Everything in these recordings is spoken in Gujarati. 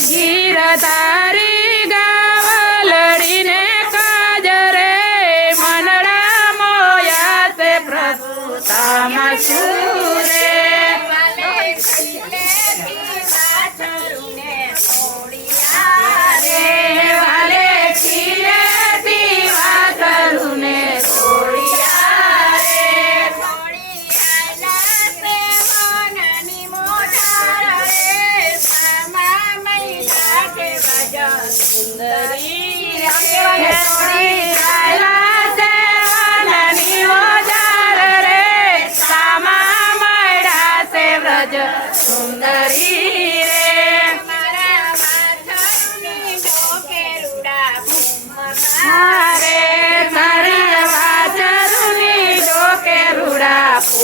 ગીર તારી ગાવલડીને કાજરે મનડા મોયા તે પ્રસુતામાં શું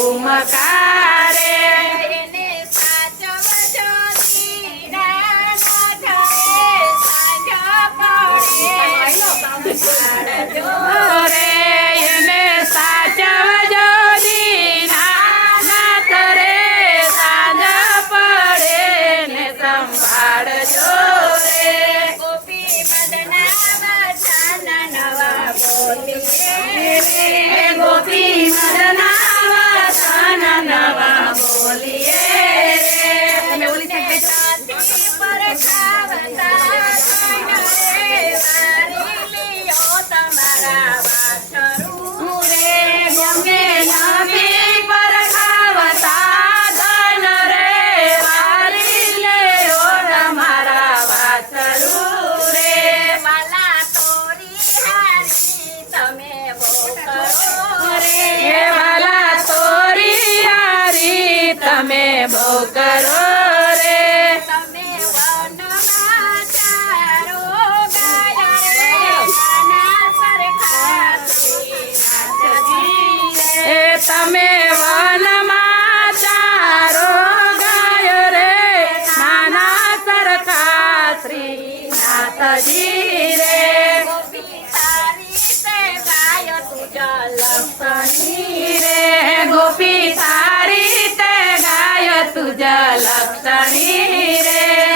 ઓમકારે રે એને સાચવજો દીનાથ રે સાંજ પડે. ને સંભાળજો રે ગોપી મદના બધાના નવા બોલ. રે বলিয়ে લપસણી રે લપસણી રે ગોપી સારી તે ગાય તુજ લપસણી રે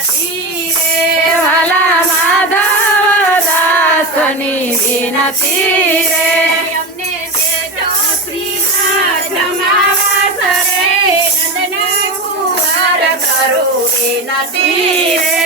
కేవల మాధవ దాసుని వినతి రే నదన కుమార కరు వినతి రే